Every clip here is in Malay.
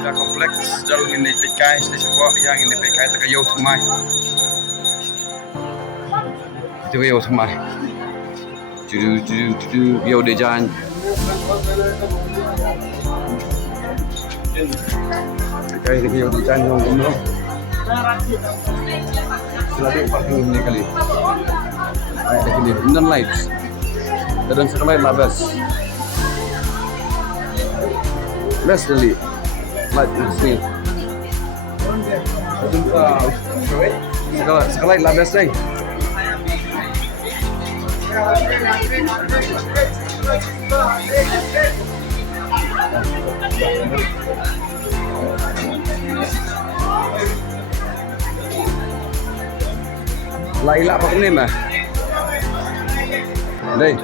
Mula kompleks jauh ini PKI di sebuah yang ini PKI terkayau semai. Terkayau semai. Cudu biar dia jalan. PKI terkayau di jalan yang penuh. Selalu parking ini kali. Ada kini non lights. Dan sekali labas. Best kali. Light di sini. Sekali labas nih. Laila apa ini mah? Đây.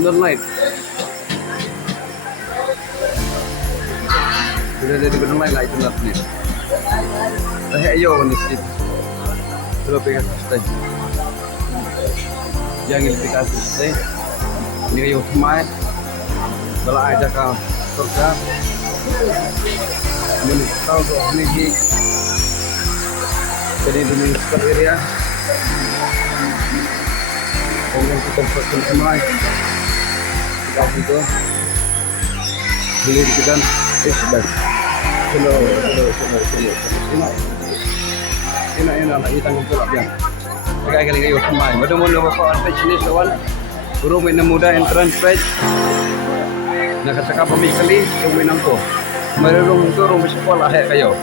Not light. Sudah jadi bermain light not nih. Ayo ni sikit. Terus pegang stay. Jangan aplikasi stay. Ini yo main. Kalau ada kau surga. Ini tahu tu ini. Jadi ini sekitar area. Kemudian kita pasang semai. Kita itu beli kita sudah. Hello. Enak nak tanggung pula dia. Kali kayu semai. Mudah-mudahan bapak page ni kawan. Guru main muda entrance page. Nakasaka pamikali yung minangko. Mayroong ito rong sekolah kayo.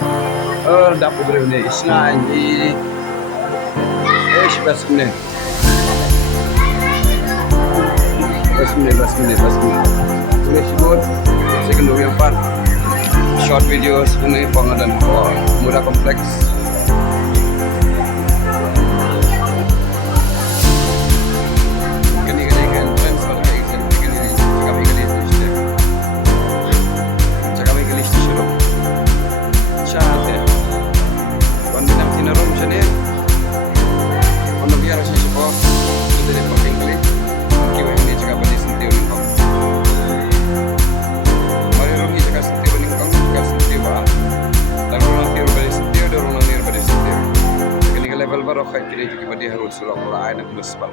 Dapat beri ni isna ini. Basmine. Tulis sebut second yang part. Short videos ini pengadaan muda kompleks. Level baru kaya kini juga dia harus selalu lain dan bersebab.